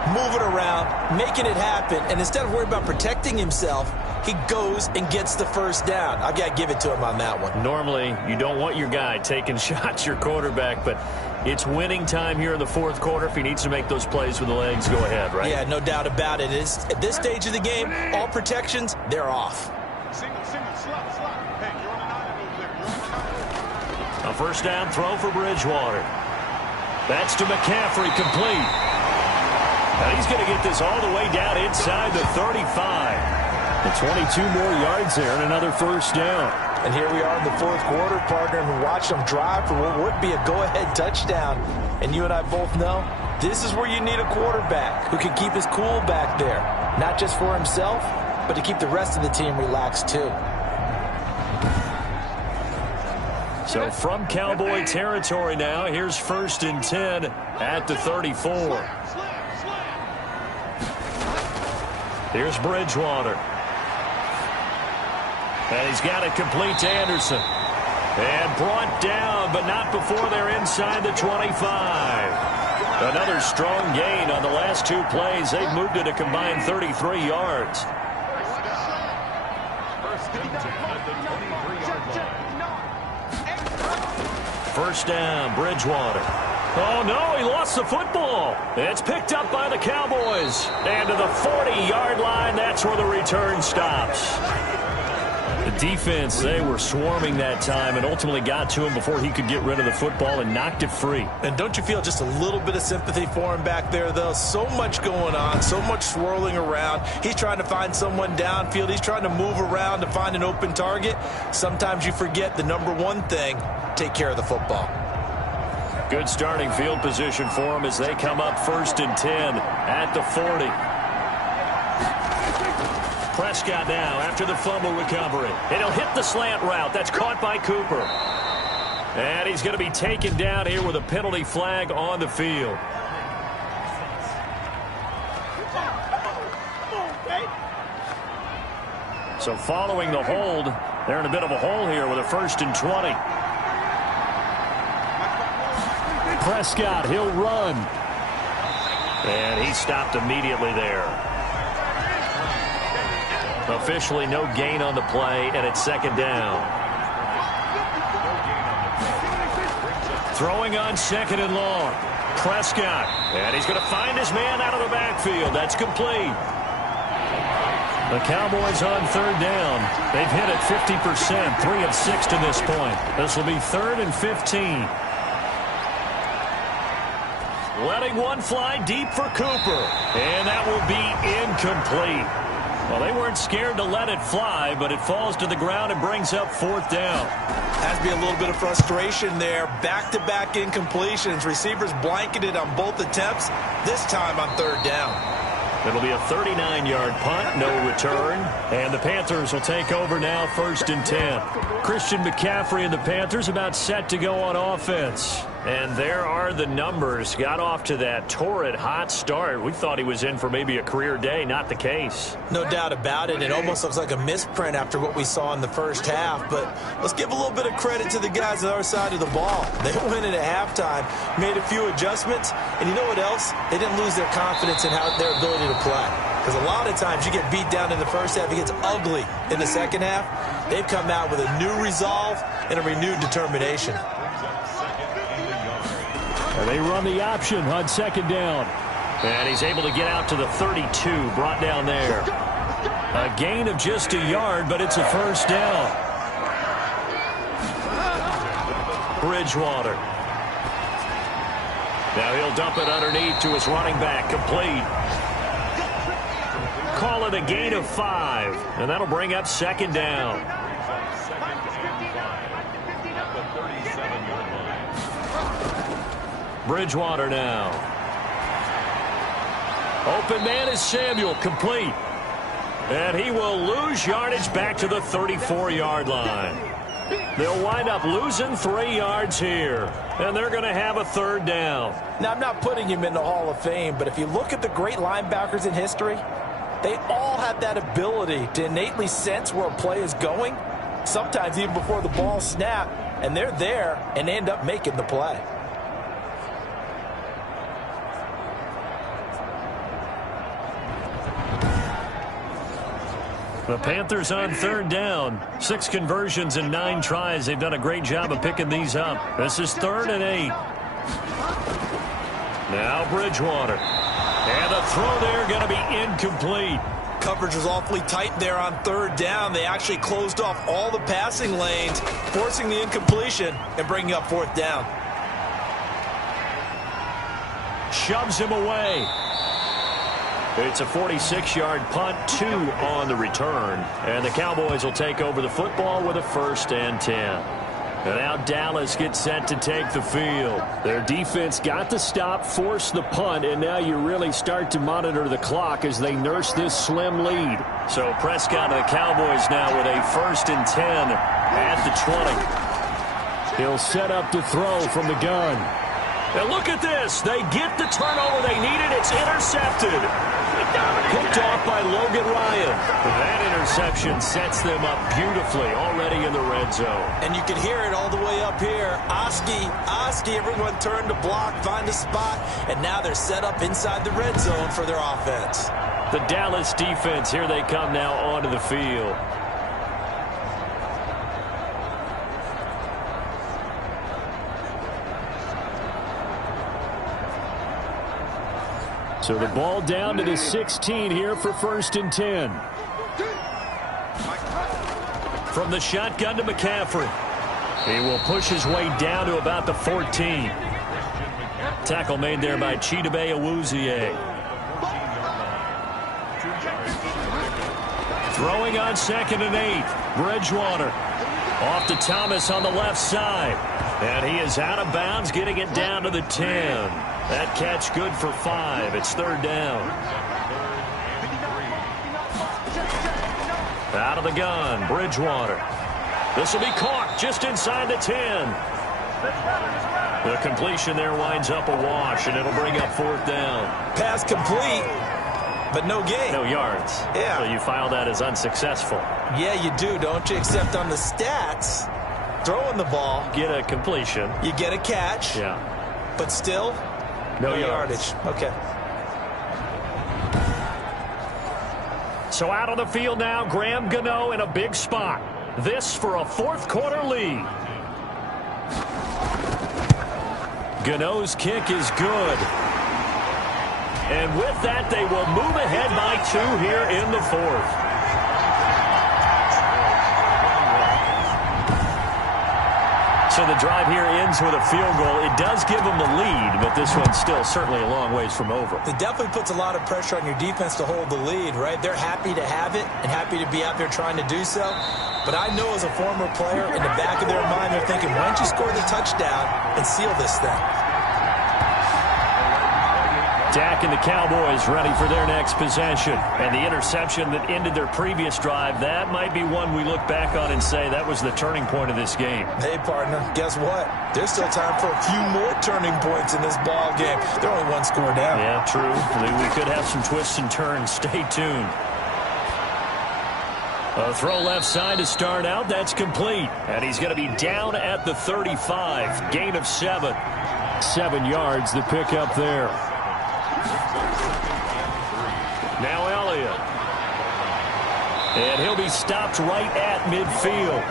moving around, making it happen, and instead of worrying about protecting himself, he goes and gets the first down. I've got to give it to him on that one. Normally, you don't want your guy taking shots, your quarterback, but it's winning time here in the fourth quarter. If he needs to make those plays with the legs, go ahead, right? Yeah, no doubt about it. At this stage of the game, all protections, they're off. A first down throw for Bridgewater. That's to McCaffrey, complete. Now he's going to get this all the way down inside the 35. And 22 more yards there and another first down. And here we are in the fourth quarter, partner, and watch them drive for what would be a go-ahead touchdown. And you and I both know this is where you need a quarterback who can keep his cool back there. Not just for himself, but to keep the rest of the team relaxed too. So from Cowboy territory now, here's 1st and 10 at the 34. Here's Bridgewater. And he's got it complete to Anderson. And brought down, but not before they're inside the 25. Another strong gain on the last two plays. They've moved it a combined 33 yards. First down, Bridgewater. Oh, no, he lost the football. It's picked up by the Cowboys. And to the 40-yard line, that's where the return stops. The defense, they were swarming that time and ultimately got to him before he could get rid of the football and knocked it free. And don't you feel just a little bit of sympathy for him back there, though? So much going on, so much swirling around. He's trying to find someone downfield. He's trying to move around to find an open target. Sometimes you forget the number one thing, take care of the football. Good starting field position for him as they come up 1st and 10 at the 40. Prescott now after the fumble recovery. And he'll hit the slant route. That's caught by Cooper. And he's going to be taken down here with a penalty flag on the field. So following the hold, they're in a bit of a hole here with a 1st and 20. Prescott, he'll run. And he stopped immediately there. Officially no gain on the play, and it's 2nd down. Throwing on 2nd and long. Prescott. And he's going to find his man out of the backfield. That's complete. The Cowboys on 3rd down. They've hit it 50%, 3 of 6 to this point. This will be 3rd and 15. Letting one fly deep for Cooper. And that will be incomplete. Well, they weren't scared to let it fly, but it falls to the ground and brings up 4th down. Has to be a little bit of frustration there. Back-to-back incompletions. Receivers blanketed on both attempts, this time on 3rd down. It'll be a 39-yard punt, no return. And the Panthers will take over now, 1st and 10. Christian McCaffrey and the Panthers about set to go on offense. And there are the numbers. Got off to that torrid hot start. We thought he was in for maybe a career day. Not the case. No doubt about it. It almost looks like a misprint after what we saw in the first half. But let's give a little bit of credit to the guys on our side of the ball. They went in at halftime, made a few adjustments. And you know what else? They didn't lose their confidence in their ability to play. Because a lot of times you get beat down in the first half. It gets ugly in the second half. They've come out with a new resolve and a renewed determination. And they run the option on 2nd down. And he's able to get out to the 32, brought down there. A gain of just a yard, but it's a 1st down. Bridgewater. Now he'll dump it underneath to his running back, complete. Call it a gain of 5, and that'll bring up 2nd down. Bridgewater now. Open man is Samuel, complete. And he will lose yardage back to the 34-yard line. They'll wind up losing 3 yards here. And they're going to have a 3rd down. Now, I'm not putting him in the Hall of Fame, but if you look at the great linebackers in history, they all have that ability to innately sense where a play is going, sometimes even before the ball snaps, and they're there and end up making the play. The Panthers on third down. 6 conversions and 9 tries. They've done a great job of picking these up. This is 3rd and 8. Now Bridgewater. And a throw there going to be incomplete. Coverage was awfully tight there on 3rd down. They actually closed off all the passing lanes, forcing the incompletion and bringing up 4th down. Shoves him away. It's a 46-yard punt, 2 on the return. And the Cowboys will take over the football with a 1st and 10. And now Dallas gets set to take the field. Their defense got the stop, forced the punt, and now you really start to monitor the clock as they nurse this slim lead. So Prescott and the Cowboys now with a 1st and 10 at the 20. He'll set up to throw from the gun. And look at this. They get the turnover they needed. It's intercepted. Picked off by Logan Ryan. That interception sets them up beautifully already in the red zone. And you can hear it all the way up here. Oski, everyone turned to block, find a spot, and now they're set up inside the red zone for their offense. The Dallas defense, here they come now onto the field. So the ball down to the 16 here for 1st and 10. From the shotgun to McCaffrey. He will push his way down to about the 14. Tackle made there by Chidobe Awuzie. Throwing on 2nd and 8. Bridgewater. Off to Thomas on the left side. And he is out of bounds, getting it down to the 10. That catch good for 5. It's 3rd down. Out of the gun, Bridgewater. This will be caught just inside the 10. The completion there winds up a wash, and it'll bring up 4th down. Pass complete, but no gain. No yards. Yeah. So you file that as unsuccessful. Yeah, you do, don't you? Except on the stats, throwing the ball. Get a completion. You get a catch. Yeah. But still, no yardage. Okay. So out on the field now, Graham Gano in a big spot. This for a 4th quarter lead. Gano's kick is good. And with that, they will move ahead by 2 here in the 4th. So the drive here ends with a field goal. It does give them the lead, but this one's still certainly a long ways from over. It definitely puts a lot of pressure on your defense to hold the lead, right? They're happy to have it and happy to be out there trying to do so. But I know as a former player, in the back of their mind, they're thinking, why don't you score the touchdown and seal this thing? Dak and the Cowboys ready for their next possession. And the interception that ended their previous drive, that might be one we look back on and say that was the turning point of this game. Hey, partner, guess what? There's still time for a few more turning points in this ball game. They're only 1 score down. Yeah, true. We could have some twists and turns. Stay tuned. A throw left side to start out. That's complete. And he's going to be down at the 35. Gain of 7. 7 yards, the pickup there. Now Elliott. And he'll be stopped right at midfield.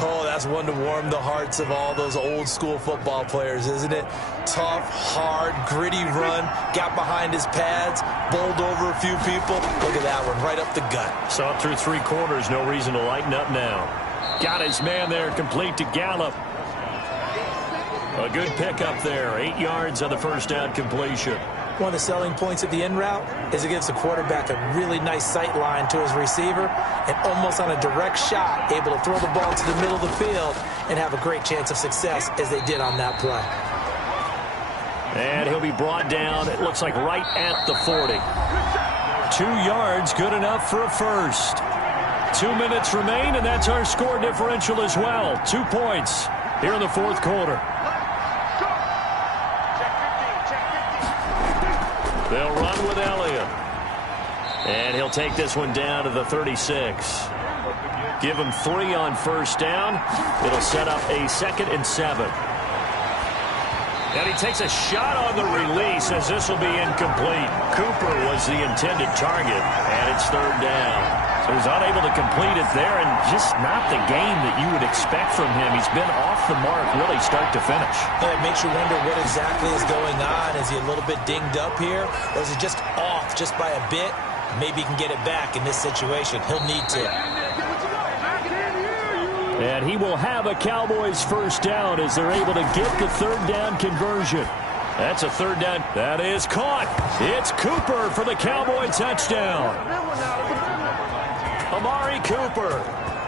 Oh, that's one to warm the hearts of all those old school football players, isn't it? Tough, hard, gritty run. Got behind his pads, bowled over a few people. Look at that one, right up the gut. Saw it through 3 quarters. No reason to lighten up now. Got his man there, complete to Gallup. A good pickup there. 8 yards on the first down completion. One of the selling points of the in route is it gives the quarterback a really nice sight line to his receiver and almost on a direct shot able to throw the ball to the middle of the field and have a great chance of success as they did on that play. And he'll be brought down, it looks like right at the 40. 2 yards, good enough for a first. 2 minutes remain, and that's our score differential as well. 2 points here in the 4th quarter. They'll run with Elliott. And he'll take this one down to the 36. Give him 3 on first down. It'll set up a 2nd and 7. And he takes a shot on the release as this will be incomplete. Cooper was the intended target, and it's third down. So he's unable to complete it there, and just not the game that you would expect from him. He's been off the mark really start to finish. Yeah, it makes you wonder what exactly is going on. Is he a little bit dinged up here, or is he just off just by a bit? Maybe he can get it back in this situation. He'll need to. And he will have a Cowboys first down as they're able to get the third down conversion. That's a third down. That is caught. It's Cooper for the Cowboy touchdown. Amari Cooper,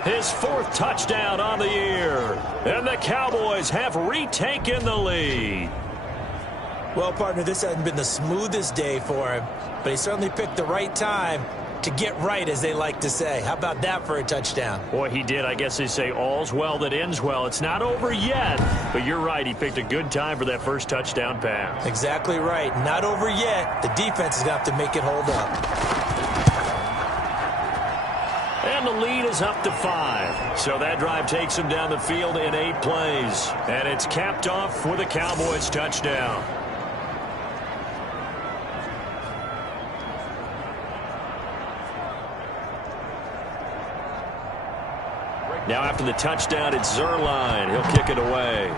his fourth touchdown on the year. And the Cowboys have retaken the lead. Well, partner, this hasn't been the smoothest day for him, but he certainly picked the right time to get right, as they like to say. How about that for a touchdown? Boy, he did. I guess they say all's well that ends well. It's not over yet, but you're right. He picked a good time for that first touchdown pass. Exactly right. Not over yet. The defense is going to have to make it hold up. And the lead is up to 5. So that drive takes him down the field in 8 plays. And it's capped off with a Cowboys touchdown. Now after the touchdown, it's Zerline. He'll kick it away.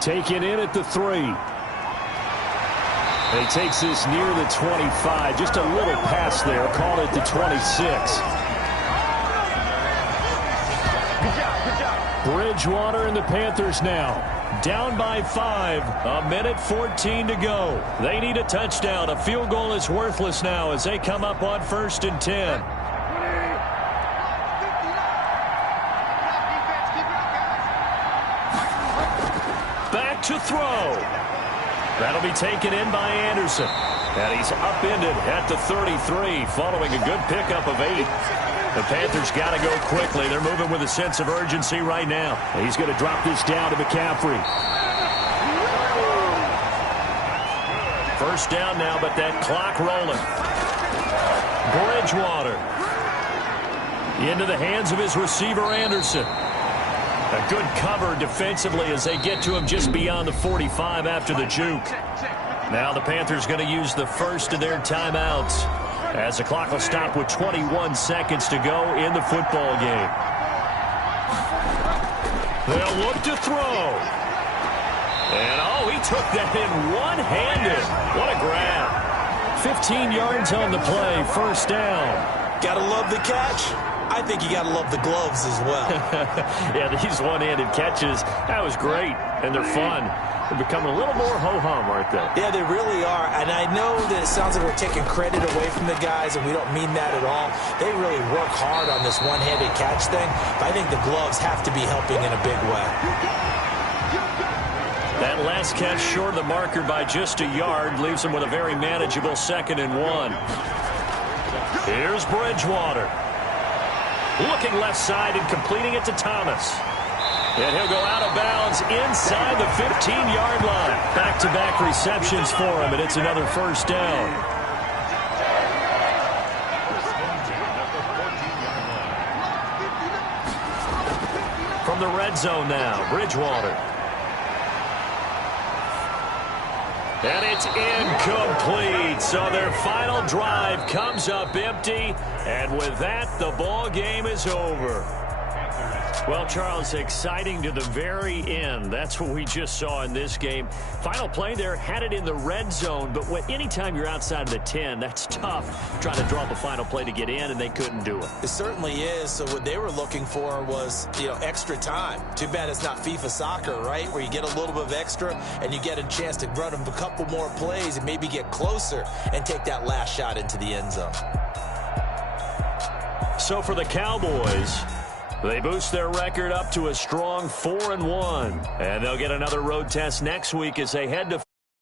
Taken in at the 3. And he takes this near the 25. Just a little pass there. Call it the 26. Bridgewater and the Panthers now down by 5. 1:14 to go. They need a touchdown. A field goal is worthless now as they come up on 1st and 10. To throw. That'll be taken in by Anderson. And he's upended at the 33 following a good pickup of 8. The Panthers got to go quickly. They're moving with a sense of urgency right now. He's going to drop this down to McCaffrey. First down now, but that clock rolling. Bridgewater into the hands of his receiver, Anderson. A good cover defensively as they get to him just beyond the 45 after the juke. Now the Panthers going to use the first of their timeouts as the clock will stop with 21 seconds to go in the football game. They'll look to throw. And, he took that in one-handed. What a grab. 15 yards on the play, first down. Gotta love the catch. I think you got to love the gloves as well. Yeah, these one-handed catches, that was great, and they're fun. They're becoming a little more ho-hum, aren't they? Yeah, they really are, and I know that it sounds like we're taking credit away from the guys, and we don't mean that at all. They really work hard on this one-handed catch thing, but I think the gloves have to be helping in a big way. That last catch short of the marker by just a yard leaves them with a very manageable 2nd and 1. Here's Bridgewater. Looking left side and completing it to Thomas. And he'll go out of bounds inside the 15-yard line. Back-to-back receptions for him, and it's another first down. From the red zone now, Bridgewater. And it's incomplete. So their final drive comes up empty. And with that, the ball game is over. Well, Charles, exciting to the very end. That's what we just saw in this game. Final play there, had it in the red zone, but anytime you're outside of the 10, that's tough. Trying to draw up a final play to get in, and they couldn't do it. It certainly is. So what they were looking for was, extra time. Too bad it's not FIFA soccer, right, where you get a little bit of extra and you get a chance to run them a couple more plays and maybe get closer and take that last shot into the end zone. So for the Cowboys, they boost their record up to a strong 4-1. And they'll get another road test next week as they head to